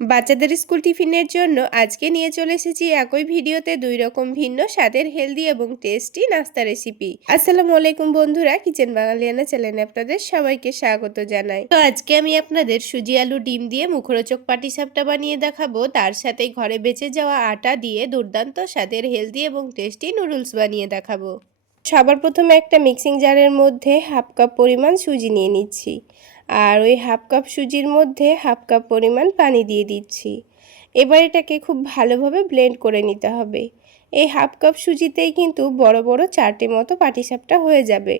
বাচ্চাদের স্কুল টিফিনের জন্য আজকে নিয়ে চলে এসেছি একই ভিডিওতে দুই রকম ভিন্ন স্বাদের হেলদি এবং টেস্টি নাস্তা রেসিপি। আসসালামু আলাইকুম বন্ধুরা, কিচেন বাঙালিয়ানা চ্যানেলে আপনাদের সবাইকে স্বাগত জানাই। তো আজকে আমি আপনাদের সুজি আলু ডিম দিয়ে মুখরোচক পাটিসাপটা বানিয়ে দেখাবো। তার সাথে ঘরে বেঁচে যাওয়া আটা দিয়ে দুর্দান্ত স্বাদের হেলদি এবং টেস্টি নুডলস বানিয়ে দেখাবো। সবার প্রথমে একটা মিক্সিং জারের মধ্যে হাফ কাপ পরিমাণ সুজি নিয়ে নিচ্ছি, আর ওই হাফ কাপ সুজির মধ্যে হাফ কাপ পরিমাণ পানি দিয়ে দিচ্ছি। এবার এটাকে খুব ভালোভাবে ব্লেন্ড করে নিতে হবে। এই হাফ কাপ সুজিতেই কিন্তু বড় বড় 4টে মতো পাটিসাপটা হয়ে যাবে।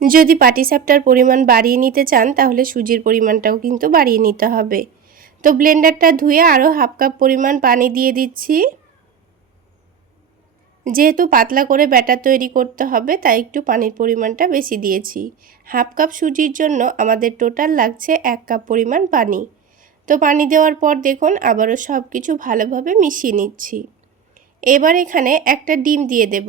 যদি পাটিসাপটার পরিমাণ বাড়িয়ে নিতে চান তাহলে সুজির পরিমাণটাও কিন্তু বাড়িয়ে নিতে হবে। তো ব্লেন্ডারটা ধুয়ে আরও হাফ কাপ পরিমাণ পানি দিয়ে দিচ্ছি। যেহেতু পাতলা করে ব্যাটার তৈরি করতে হবে তাই একটু পানির পরিমাণটা বেশি দিয়েছি। হাফ কাপ সুজির জন্য আমাদের টোটাল লাগছে 1 কাপ পরিমাণ পানি। তো পানি দেওয়ার পর দেখুন আবারও সব কিছু ভালোভাবে মিশিয়ে নিচ্ছি। এবার এখানে একটা ডিম দিয়ে দেব।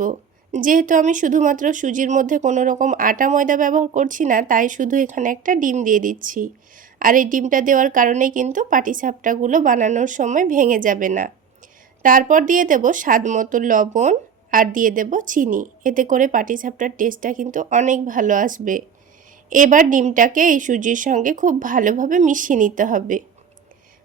যেহেতু আমি শুধুমাত্র সুজির মধ্যে কোনো রকম আটা ময়দা ব্যবহার করছি না, তাই শুধু এখানে একটা ডিম দিয়ে দিচ্ছি। আর এই ডিমটা দেওয়ার কারণে কিন্তু পাটিসাপটাগুলো বানানোর সময় ভেঙে যাবে না। তারপর দিয়ে দেব স্বাদ মতো লবণ আর দিয়ে দেব চিনি। এতে করে পাটিসাপটার টেস্টটা কিন্তু অনেক ভালো আসবে। এবার ডিমটাকে এই সুজির সঙ্গে খুব ভালোভাবে মিশিয়ে নিতে হবে।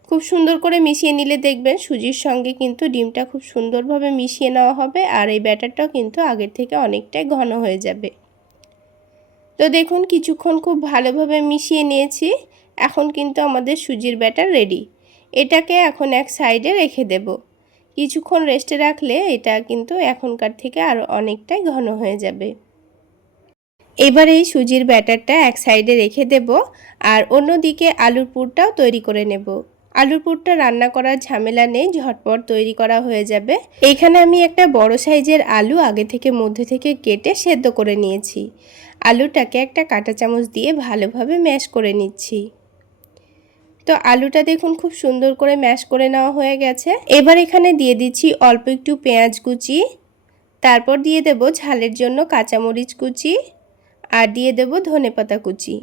খুব সুন্দর করে মিশিয়ে নিলে দেখবেন সুজির সঙ্গে কিন্তু ডিমটা খুব সুন্দরভাবে মিশিয়ে নেওয়া হবে, আর এই ব্যাটারটাও কিন্তু আগের থেকে অনেকটাই ঘন হয়ে যাবে। তো দেখুন কিছুক্ষণ খুব ভালোভাবে মিশিয়ে নিয়েছি। এখন কিন্তু আমাদের সুজির ব্যাটার রেডি। এটাকে এখন এক সাইডে রেখে দেব। কিছুক্ষণ রেস্টে রাখলে এটা কিন্তু এখনকার থেকে আরও অনেকটাই ঘন হয়ে যাবে। এবার এই সুজির ব্যাটারটা এক সাইডে রেখে দেব, আর অন্যদিকে আলুর পুরটাও তৈরি করে নেব। আলুর পুরটা রান্না করার ঝামেলা নেই, ঝটপট তৈরি করা হয়ে যাবে। এখানে আমি একটা বড় সাইজের আলু আগে থেকে মধ্যে থেকে কেটে সেদ্ধ করে নিয়েছি। আলুটাকে একটা কাঁটা চামচ দিয়ে ভালোভাবে ম্যাশ করে নিচ্ছি। তো আলুটা দেখুন খুব সুন্দর করে ম্যাশ করে নেওয়া হয়ে গেছে। এবার এখানে দিয়ে দিচ্ছি অল্প একটু পেঁয়াজ কুচি, তারপর দিয়ে দেব ঝালের জন্য কাঁচামরিচ কুচি, আর দিয়ে দেব ধনেপাতা কুচি।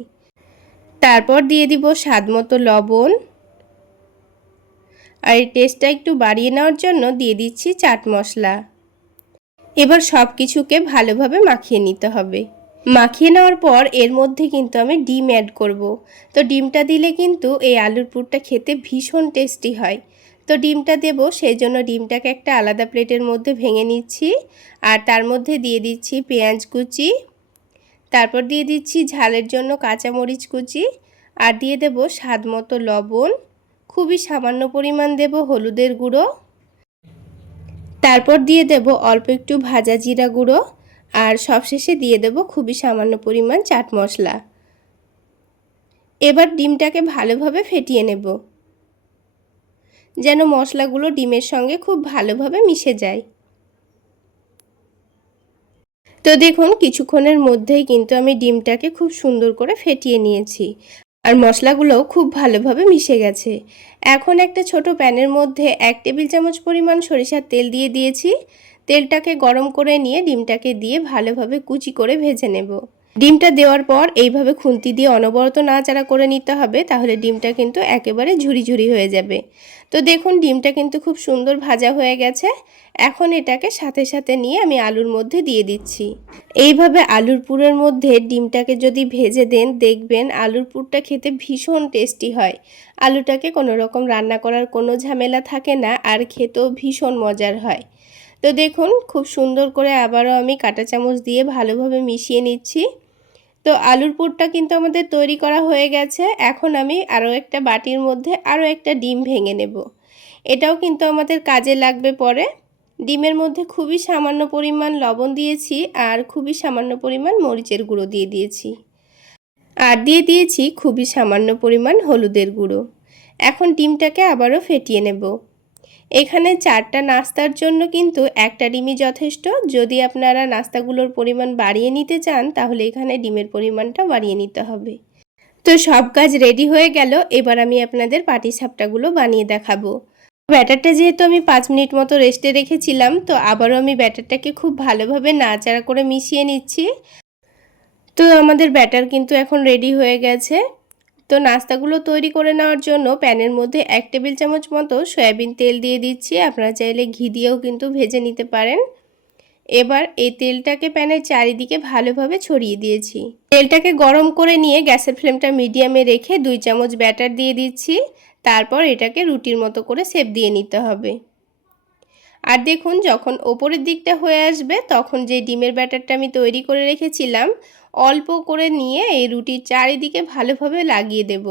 তারপর দিয়ে দিব স্বাদ মতো লবণ, আর এই টেস্টটা একটু বাড়িয়ে নেওয়ার জন্য দিয়ে দিচ্ছি চাট মশলা। এবার সব কিছুকে ভালোভাবে মাখিয়ে নিতে হবে। মাখিয়ে নেওয়ার পর এর মধ্যে কিন্তু আমি ডিম অ্যাড করব। তো ডিমটা দিলে কিন্তু এই আলুর পুরটা খেতে ভীষণ টেস্টি হয়। তো ডিমটা দেব, সেই জন্য ডিমটাকে একটা আলাদা প্লেটের মধ্যে ভেঙে নিচ্ছি, আর তার মধ্যে দিয়ে দিচ্ছি পেঁয়াজ কুচি, তারপর দিয়ে দিচ্ছি ঝালের জন্য কাঁচামরিচ কুচি, আর দিয়ে দেব স্বাদ মতো লবণ, খুবই সামান্য পরিমাণ দেব হলুদের গুঁড়ো, তারপর দিয়ে দেব অল্প একটু ভাজা জিরা গুঁড়ো, আর সবশেষে দিয়ে দেব খুবই সামান্য পরিমাণ চাট মশলা। এবার ডিমটাকে ভালোভাবে ফেটিয়ে নেব, যেন মশলাগুলো ডিমের সঙ্গে খুব ভালোভাবে মিশে যায়। তো দেখুন কিছুক্ষণের মধ্যেই কিন্তু আমি ডিমটাকে খুব সুন্দর করে ফেটিয়ে নিয়েছি, আর মশলাগুলোও খুব ভালোভাবে মিশে গেছে। এখন একটা ছোট প্যানের মধ্যে 1 টেবিল চামচ পরিমাণ সরিষার তেল দিয়ে দিয়েছি। তেলটাকে গরম করে নিয়ে ডিমটাকে দিয়ে ভালোভাবে কুচি করে ভেজে নেব। ডিমটা দেওয়ার পর এইভাবে খুন্তি দিয়ে অনবরত নাড়াচাড়া করে নিতে হবে, তাহলে ডিমটা কিন্তু একেবারে ঝুরি ঝুরি হয়ে যাবে। তো দেখুন ডিমটা কিন্তু খুব সুন্দর ভাজা হয়ে গেছে। এখন এটাকে সাথে সাথে নিয়ে আমি আলুর মধ্যে দিয়ে দিচ্ছি। এইভাবে আলুর পুরের মধ্যে ডিমটাকে যদি ভেজে দেন দেখবেন আলুর পুরটা খেতে ভীষণ টেস্টি হয়। আলুটাকে কোনো রকম রান্না করার কোনো ঝামেলা থাকে না, আর খেতেও ভীষণ মজার হয়। তো দেখুন খুব সুন্দর করে আবারও আমি কাঁটা চামচ দিয়ে ভালোভাবে মিশিয়ে নিচ্ছি। তো আলুর পুরটা কিন্তু আমাদের তৈরি করা হয়ে গেছে। এখন আমি আরও একটা বাটির মধ্যে আরও একটা ডিম ভেঙে নেব। এটাও কিন্তু আমাদের কাজে লাগবে পরে। ডিমের মধ্যে খুবই সামান্য পরিমাণ লবণ দিয়েছি, আর খুবই সামান্য পরিমাণ মরিচের গুঁড়ো দিয়ে দিয়েছি, আর দিয়ে দিয়েছি খুবই সামান্য পরিমাণ হলুদের গুঁড়ো। এখন ডিমটাকে আবারও ফেটিয়ে নেব। এখানে 4টা নাস্তার জন্য কিন্তু একটা ডিমই যথেষ্ট। যদি আপনারা নাস্তাগুলোর পরিমাণ বাড়িয়ে নিতে চান তাহলে এখানে ডিমের পরিমাণটা বাড়িয়ে নিতে হবে। তো সব কাজ রেডি হয়ে গেল। এবার আমি আপনাদের পাটিসাপটাগুলো বানিয়ে দেখাবো। ব্যাটারটা যেহেতু আমি 5 মিনিট মতো রেস্টে রেখেছিলাম, তো আবারও আমি ব্যাটারটাকে খুব ভালোভাবে নাড়াচাড়া করে মিশিয়ে নিচ্ছি। তো আমাদের ব্যাটার কিন্তু এখন রেডি হয়ে গেছে। তো নাস্তাগুলো তৈরি করে নেওয়ার জন্য প্যানের মধ্যে 1 টেবিল চামচ মতো সয়াবিন তেল দিয়ে দিচ্ছি। আপনারা চাইলে ঘি দিয়েও কিন্তু ভেজে নিতে পারেন। এবার এই তেলটাকে প্যানের চারিদিকে ভালোভাবে ছড়িয়ে দিয়েছি। তেলটাকে গরম করে নিয়ে গ্যাসের ফ্লেমটা মিডিয়ামে রেখে 2 চামচ ব্যাটার দিয়ে দিচ্ছি। তারপর এটাকে রুটির মতো করে শেপ দিয়ে নিতে হবে। আর দেখুন যখন ওপরের দিকটা হয়ে আসবে তখন যে ডিমের ব্যাটারটা আমি তৈরি করে রেখেছিলাম অল্প করে নিয়ে এই রুটির চারিদিকে ভালোভাবে লাগিয়ে দেব।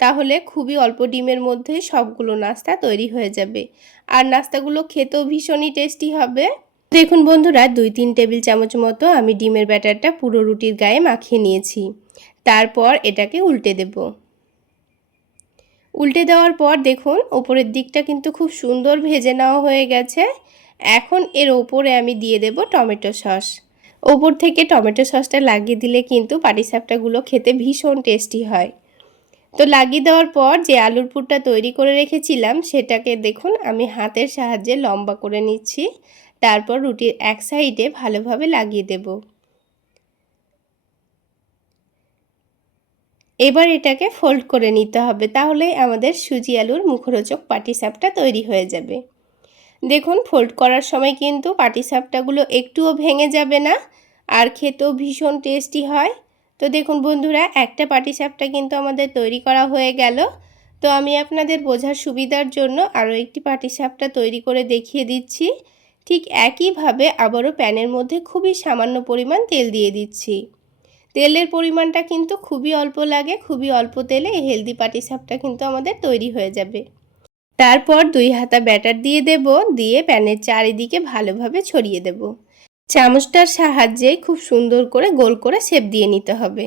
তাহলে খুবই অল্প ডিমের মধ্যে সবগুলো নাস্তা তৈরি হয়ে যাবে। আর নাস্তাগুলো খেতেও ভীষণই টেস্টি হবে। দেখুন বন্ধুরা 2-3 টেবিল চামচ মতো আমি ডিমের ব্যাটারটা পুরো রুটির গায়ে মাখিয়ে নিয়েছি। তারপর এটাকে উল্টে দেব। উল্টে দেওয়ার পর দেখুন উপরের দিকটা কিন্তু খুব সুন্দর ভেজে নেওয়া হয়ে গেছে। এখন এর ওপরে আমি দিয়ে দেব টমেটো সস। ওপর থেকে টমেটো সসটা লাগিয়ে দিলে কিন্তু পাটিসাপটাগুলো খেতে ভীষণ টেস্টি হয়। তো লাগিয়ে দেওয়ার পর যে আলুর পুরটা তৈরি করে রেখেছিলাম সেটাকে দেখুন আমি হাতের সাহায্যে লম্বা করে নিচ্ছি। তারপর রুটির এক সাইডে ভালোভাবে লাগিয়ে দেব। এবার এটাকে ফোল্ড করে নিতে হবে, তাহলে আমাদের সুজি আলুর মুখরোচক পাটিসাপটা তৈরি হয়ে যাবে। দেখুন ফোল্ড করার সময় কিন্তু পাটিসাপটাগুলো একটুও ভেঙে যাবে না, আর খেতেও ভীষণ টেস্টি হয়। তো দেখুন বন্ধুরা একটা পাটিসাপটা কিন্তু আমাদের তৈরি করা হয়ে গেল। তো আমি আপনাদের বোঝার সুবিধার জন্য আরও একটি পাটিসাপটা তৈরি করে দেখিয়ে দিচ্ছি। ঠিক একইভাবে আবারও প্যানের মধ্যে খুবই সামান্য পরিমাণ তেল দিয়ে দিচ্ছি। তেলের পরিমাণটা কিন্তু খুবই অল্প লাগে, খুবই অল্প তেলে এই হেলদি পাটিসাপটা কিন্তু আমাদের তৈরি হয়ে যাবে। তারপর 2 হাতা ব্যাটার দিয়ে দেব, দিয়ে প্যানের চারিদিকে ভালোভাবে ছড়িয়ে দেব। চামচটার সাহায্যে খুব সুন্দর করে গোল করে শেপ দিয়ে নিতে হবে।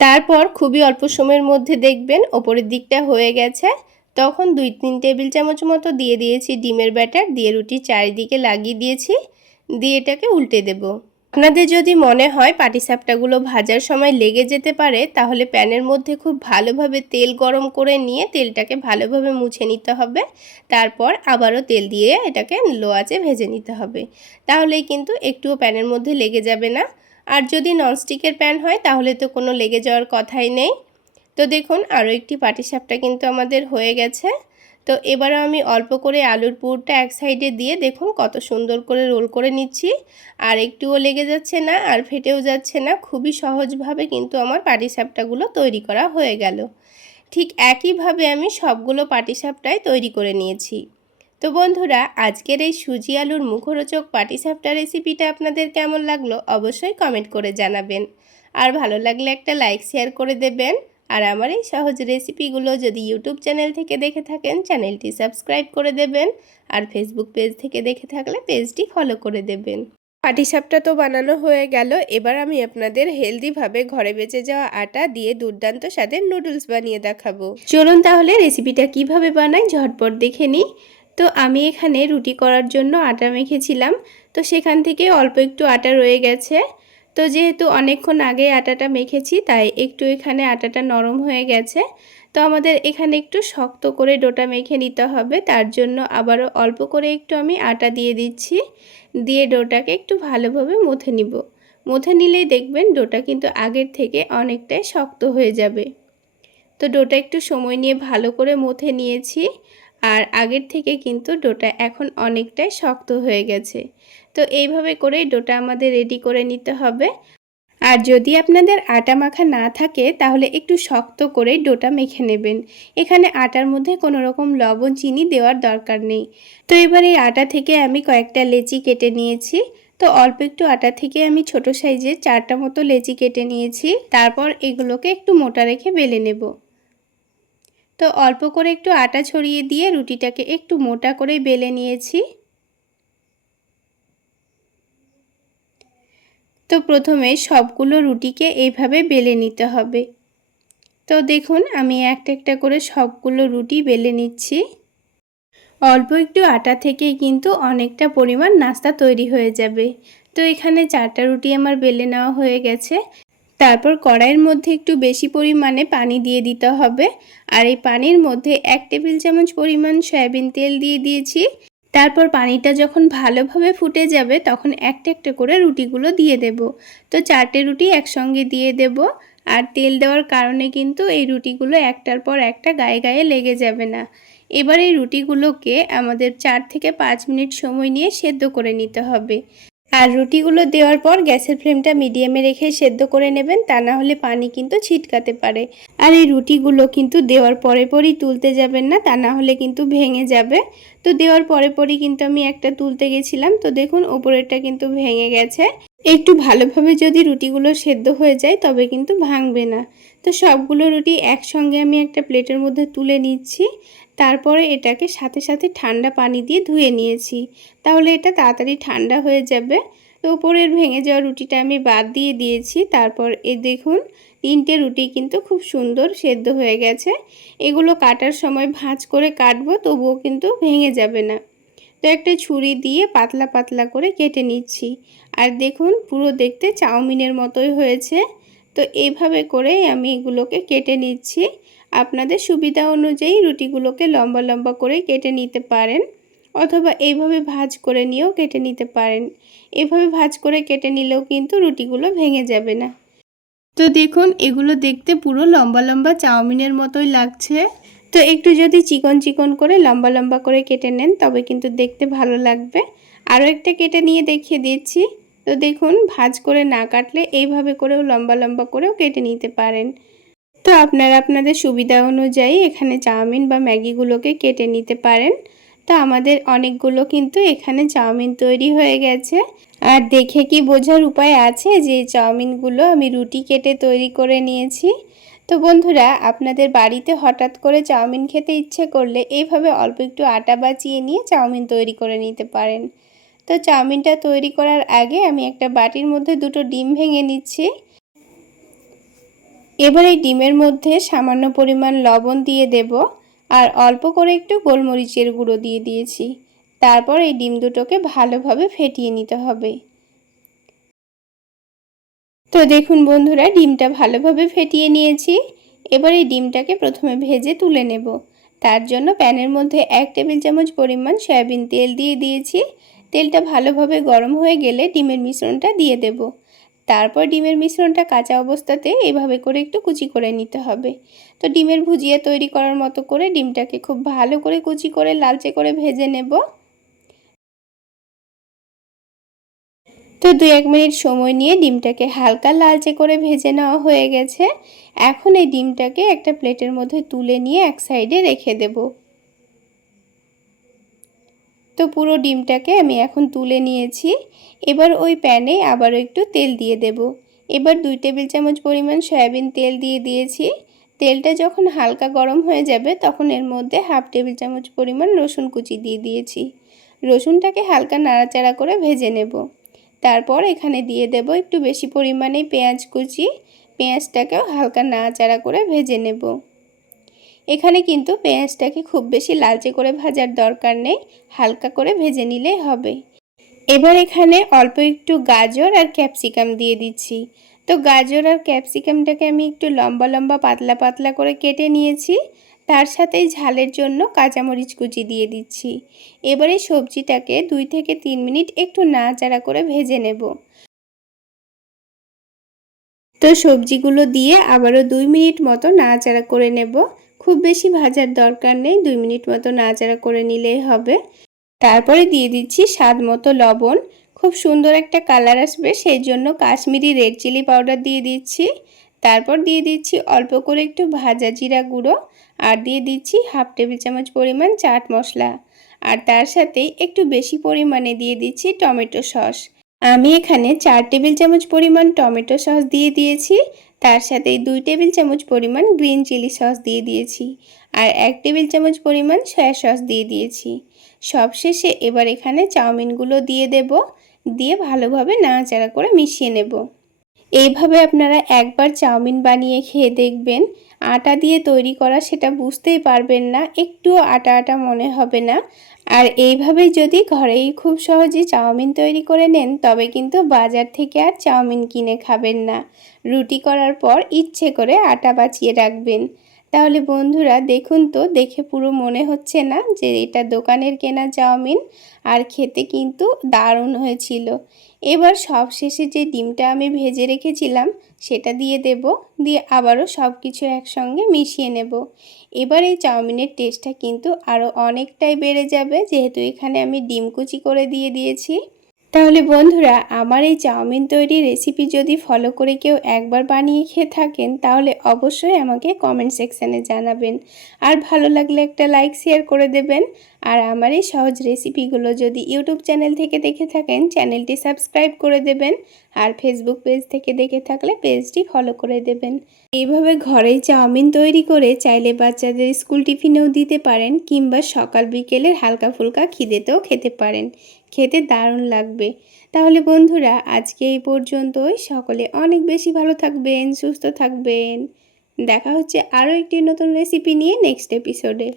তারপর খুবই অল্প সময়ের মধ্যে দেখবেন ওপরের দিকটা হয়ে গেছে। তখন 2-3 টেবিল চামচ মতো দিয়ে দিয়েছি ডিমের ব্যাটার, দিয়ে রুটির চারিদিকে লাগিয়ে দিয়েছি, দিয়ে এটাকে উল্টে দেব। আপনাদের যদি মনে হয় পাটিসাপটাগুলো ভাজার সময় লেগে যেতে পারে, তাহলে প্যানের মধ্যে খুব ভালোভাবে তেল গরম করে নিয়ে তেলটাকে ভালোভাবে মুছে নিতে হবে। তারপর আবারও তেল দিয়ে এটাকে লো আঁচে ভেজে নিতে হবে, তাহলেই কিন্তু একটুও প্যানের মধ্যে লেগে যাবে না। আর যদি ননস্টিকের প্যান হয় তাহলে তো কোনো লেগে যাওয়ার কথাই নেই। তো দেখুন আরও একটি পাটিসাপটা কিন্তু আমাদের হয়ে গেছে। তো এবারে আমি অল্প করে আলুর পুরটা এক সাইডে দিয়ে দেখুন কত সুন্দর করে রোল করে নিচ্ছি, আর একটুও লেগে যাচ্ছে না আর ফেটেও যাচ্ছে না। খুবই সহজভাবে কিন্তু আমার পাটিসাপটাগুলো তৈরি করা হয়ে গেল। ঠিক একইভাবে আমি সবগুলো পাটিসাপটাই তৈরি করে নিয়েছি। তো বন্ধুরা আজকের এই সুজি আলুর মুখরোচক পাটিসাপটা রেসিপিটা আপনাদের কেমন লাগলো অবশ্যই কমেন্ট করে জানাবেন। আর ভালো লাগলে একটা লাইক শেয়ার করে দেবেন। আর আমার এই সহজ রেসিপিগুলো যদি ইউটিউব চ্যানেল থেকে দেখে থাকেন চ্যানেলটি সাবস্ক্রাইব করে দেবেন, আর ফেসবুক পেজ থেকে দেখে থাকলে পেজটি ফলো করে দেবেন। পাটিসাপটা তো বানানো হয়ে গেল, এবার আমি আপনাদের হেলদিভাবে ঘরে বেঁচে যাওয়া আটা দিয়ে দুর্দান্ত স্বাদের নুডলস বানিয়ে দেখাবো। চলুন তাহলে রেসিপিটা কিভাবে বানাই ঝটপট দেখে নিই। তো আমি এখানে রুটি করার জন্য আটা মেখেছিলাম, তো সেখান থেকে অল্প একটু আটা রয়ে গেছে। তো যেহেতু অনেকক্ষণ আগে আটাটা মেখেছি তাই একটু এখানে আটাটা নরম হয়ে গেছে। তো আমাদের এখানে একটু শক্ত করে ডোটা মেখে নিতে হবে, তার জন্য আবারও অল্প করে একটু আমি আটা দিয়ে দিচ্ছি, দিয়ে ডোটাকে একটু ভালোভাবে মথে নিব। মথে নিলেই দেখবেন ডোটা কিন্তু আগের থেকে অনেকটাই শক্ত হয়ে যাবে। তো ডোটা একটু সময় নিয়ে ভালো করে মথে নিয়েছি, আর আগের থেকে কিন্তু ডোটা এখন অনেকটাই শক্ত হয়ে গেছে। তো এইভাবে করেই ডোটা আমাদের রেডি করে নিতে হবে। আর যদি আপনাদের আটা মাখা না থাকে তাহলে একটু শক্ত করে ডোটা মেখে নেবেন। এখানে আটার মধ্যে কোনো রকম লবণ চিনি দেওয়ার দরকার নেই। তো এবার এই আটা থেকে আমি কয়েকটা লেচি কেটে নিয়েছি। তো অল্প একটু আটা থেকে আমি ছোট সাইজের 4টা মতো লেচি কেটে নিয়েছি। তারপর এগুলোকে একটু মোটা রেখে বেলে নেব। তো অল্প করে একটু আটা ছড়িয়ে দিয়ে রুটিটাকে একটু মোটা করে বেলে নিয়েছি। তো প্রথমে সবগুলো রুটিকে এইভাবে বেলে নিতে হবে। তো দেখুন আমি একটা একটা করে সবগুলো রুটি বেলে নিচ্ছি। অল্প একটু আটা থেকেই কিন্তু অনেকটা পরিমাণ নাস্তা তৈরি হয়ে যাবে। তো এখানে 4টা রুটি আমার বেলে নেওয়া হয়ে গেছে। তারপর কড়াইয়ের মধ্যে একটু বেশি পরিমাণে পানি দিয়ে দিতে হবে, আর এই পানির মধ্যে 1 টেবিল চামচ পরিমাণ সয়াবিন তেল দিয়ে দিয়েছি। তারপর পানিটা যখন ভালোভাবে ফুটে যাবে তখন একটা একটা করে রুটিগুলো দিয়ে দেব। তো 4টে রুটি একসঙ্গে দিয়ে দেব, আর তেল দেওয়ার কারণে কিন্তু এই রুটিগুলো একটার পর একটা গায়ে গায়ে লেগে যাবে না। এবার এই রুটিগুলোকে আমাদের 4 থেকে 5 মিনিট সময় নিয়ে সেদ্ধ করে নিতে হবে। আর রুটিগুলো দেওয়ার পর গ্যাসের ফ্লেমটা মিডিয়ামে রেখে সেদ্ধ করে নেবেন, তা না হলে পানি কিন্তু ছিটকাতে পারে। আর এই রুটিগুলো কিন্তু দেওয়ার পরে পরই তুলতে যাবেন না, তা না হলে কিন্তু ভেঙে যাবে। তো দেওয়ার পরে পরই কিন্তু আমি একটা তুলতে গেছিলাম, তো দেখুন ওপরেরটা কিন্তু ভেঙে গেছে। একটু ভালোভাবে যদি রুটিগুলো সেদ্ধ হয়ে যায় তবে কিন্তু ভাঙবে না। তো সবগুলো রুটি একসঙ্গে আমি একটা প্লেটের মধ্যে তুলে নিচ্ছি। তারপরে এটাকে সাথে সাথে ঠান্ডা পানি দিয়ে ধুয়ে নিয়েছি, তাহলে এটা তাড়াতাড়ি ঠান্ডা হয়ে যাবে। তো উপরের ভেঙে যাওয়া রুটিটা আমি বাদ দিয়ে দিয়েছি। তারপর দেখুন 3টে রুটি কিন্তু খুব সুন্দর সেদ্ধ হয়ে গেছে। এগুলো কাটার সময় ভাঁজ করে কাটবো, তবুও কিন্তু ভেঙে যাবে না। তো একটা ছুরি দিয়ে পাতলা পাতলা করে কেটে নিচ্ছি। আর দেখুন পুরো দেখতে চাউমিনের মতোই হয়েছে। তো এইভাবে করেই আমি এগুলোকে কেটে নিচ্ছি। আপনাদের সুবিধা অনুযায়ী রুটিগুলোকে লম্বা লম্বা করে কেটে নিতে পারেন, অথবা এইভাবে ভাঁজ করে নিয়েও কেটে নিতে পারেন। এভাবে ভাঁজ করে কেটে নিলেও কিন্তু রুটিগুলো ভেঙে যাবে না। তো দেখুন এগুলো দেখতে পুরো লম্বা লম্বা চাউমিনের মতোই লাগছে। তো একটু যদি চিকন চিকন করে লম্বা লম্বা করে কেটে নেন তবে কিন্তু দেখতে ভালো লাগবে। আরও একটা কেটে নিয়ে দেখিয়ে দিচ্ছি। তো দেখুন ভাঁজ করে না কাটলে এইভাবে করেও লম্বা লম্বা করেও কেটে নিতে পারেন। তো আপনারা আপনাদের সুবিধা অনুযায়ী এখানে চাউমিন বা ম্যাগিগুলোকে কেটে নিতে পারেন। তো আমাদের অনেকগুলো কিন্তু এখানে চাউমিন তৈরি হয়ে গেছে। আর দেখে কি বোঝার উপায় আছে যে চাউমিনগুলো আমি রুটি কেটে তৈরি করে নিয়েছি। তো বন্ধুরা, আপনাদের বাড়িতে হঠাৎ করে চাউমিন খেতে ইচ্ছে করলে এইভাবে অল্প একটু আটা বাচিয়ে নিয়ে চাউমিন তৈরি করে নিতে পারেন। তো চাউমিনটা তৈরি করার আগে আমি একটা বাটির মধ্যে 2টো ডিম ভেঙে নিচ্ছি। এবার এই ডিমের মধ্যে সামান্য পরিমাণ লবণ দিয়ে দেব, আর অল্প করে একটু গোলমরিচের গুঁড়ো দিয়ে দিয়েছি। তারপর এই ডিম দুটোকে ভালোভাবে ফেটিয়ে নিতে হবে। তো দেখুন বন্ধুরা, ডিমটা ভালোভাবে ফেটিয়ে নিয়েছি। এবার এই ডিমটাকে প্রথমে ভেজে তুলে নেব। তার জন্য প্যানের মধ্যে 1 টেবিল চামচ পরিমাণ সয়াবিন তেল দিয়ে দিয়েছি। তেলটা ভালোভাবে গরম হয়ে গেলে ডিমের মিশ্রণটা দিয়ে দেব। তারপর ডিমের মিশ্রণটা কাঁচা অবস্থাতে এভাবে করে একটু কুচি করে নিতে হবে। তো ডিমের ভুজিয়া তৈরি করার মতো করে ডিমটাকে খুব ভালো করে কুচি করে লালচে করে ভেজে নেব। তো 2-1 মিনিট সময় নিয়ে ডিমটাকে হালকা লালচে করে ভেজে নেওয়া হয়ে গেছে। এখন এই ডিমটাকে একটা প্লেটের মধ্যে তুলে নিয়ে এক সাইডে রেখে দেব। তো পুরো ডিমটাকে আমি এখন তুলে নিয়েছি। এবার ওই প্যানে আবারও একটু তেল দিয়ে দেব। এবার 2 টেবিল চামচ পরিমাণ সয়াবিন তেল দিয়ে দিয়েছি। তেলটা যখন হালকা গরম হয়ে যাবে তখন এর মধ্যে 1/2 টেবিল চামচ পরিমাণ রসুন কুচি দিয়ে দিয়েছি। রসুনটাকে হালকা নাড়াচাড়া করে ভেজে নেব। তারপর এখানে দিয়ে দেব একটু বেশি পরিমাণে পেঁয়াজ কুচি। পেঁয়াজটাকেও হালকা নাড়াচাড়া করে ভেজে নেব। এখানে কিন্তু পেঁয়াজটাকে খুব বেশি লালচে করে ভাজার দরকার নেই, হালকা করে ভেজে নিলেই হবে। এবার এখানে অল্প একটু গাজর আর ক্যাপসিকাম দিয়ে দিচ্ছি। তো গাজর আর ক্যাপসিকামটাকে আমি একটু লম্বা লম্বা পাতলা পাতলা করে কেটে নিয়েছি। তার সাথেই ঝালের জন্য কাঁচামরিচ কুচি দিয়ে দিচ্ছি। এবারে সবজিটাকে 2 থেকে 3 মিনিট একটু নাড়াচাড়া করে ভেজে নেব। তো সবজিগুলো দিয়ে আবারও 2 মিনিট মতো নাড়াচাড়া করে নেব। খুব বেশি ভাজার দরকার নেই, 2 মিনিট মতো নাড়াচাড়া করে নিলেই হবে। তারপরে দিয়ে দিচ্ছি স্বাদ মতো লবণ। খুব সুন্দর একটা কালার আসবে সেই জন্য কাশ্মীরি রেড চিলি পাউডার দিয়ে দিচ্ছি। তারপর দিয়ে দিচ্ছি অল্প করে একটু ভাজা জিরা গুঁড়ো, আর দিয়ে দিচ্ছি 1/2 টেবিল চামচ পরিমাণ চাট মশলা। আর তার সাথেই একটু বেশি পরিমাণে দিয়ে দিচ্ছি টমেটো সস। আমি এখানে 4 টেবিল চামচ পরিমাণ টমেটো সস দিয়ে দিয়েছি। তার সাথে 2 টেবিল চামচ পরিমাণ গ্রিন চিলি সস দিয়ে দিয়েছি, আর 1 টেবিল চামচ পরিমাণ সয়া সস দিয়ে দিয়েছি। সবশেষে এবার এখানে চাউমিনগুলো দিয়ে দেব, দিয়ে ভালোভাবে নাড়াচাড়া করে মিশিয়ে নেব। এইভাবে আপনারা একবার চাউমিন বানিয়ে খেয়ে দেখবেন। আটা দিয়ে তৈরি করা সেটা বুঝতেই পারবেন না, একটুও আটা আটা মনে হবে না। আর এইভাবে যদি ঘরেই খুব সহজে চাউমিন তৈরি করে নেন তবে কিন্তু বাজার থেকে আর চাউমিন কিনে খাবেন না। রুটি করার পর ইচ্ছে করে আটা বাছিয়ে রাখবেন, তাহলে বন্ধুরা দেখুন তো, দেখে পুরো মনে হচ্ছে না যে এটা দোকানের কেনা চাউমিন, আর খেতে কিন্তু দারুণ হয়েছিল। এবার সবশেষে যে ডিমটা আমি ভেজে রেখেছিলাম সেটা দিয়ে দেব, দিয়ে আবারও সব কিছু একসঙ্গে মিশিয়ে নেব। এবার এই চাউমিনের টেস্টটা কিন্তু আরও অনেকটাই বেড়ে যাবে, যেহেতু এখানে আমি ডিম কুচি করে দিয়েছি। তাহলে বন্ধুরা, আমার এই চাউমিন তৈরির রেসিপি যদি ফলো করে কেউ একবার বানিয়ে খেয়ে থাকেন, তাহলে অবশ্যই আমাকে কমেন্ট সেকশানে জানাবেন। আর ভালো লাগলে একটা লাইক শেয়ার করে দেবেন। আর আমার এই সহজ রেসিপিগুলো যদি ইউটিউব চ্যানেল থেকে দেখে থাকেন, চ্যানেলটি সাবস্ক্রাইব করে দেবেন। আর ফেসবুক পেজ থেকে দেখে থাকলে পেজটি ফলো করে দেবেন। এইভাবে ঘরেই চাউমিন তৈরি করে চাইলে বাচ্চাদের স্কুল টিফিনেও দিতে পারেন, কিংবা সকাল বিকেলের হালকা ফুলকা খিদেতেও খেতে পারেন। খেতে দারুণ লাগবে। তাহলে বন্ধুরা, আজকে এই পর্যন্তই। সকলে অনেক বেশি ভালো থাকবেন, সুস্থ থাকবেন। দেখা হচ্ছে আরও একটি নতুন রেসিপি নিয়ে নেক্সট এপিসোডে।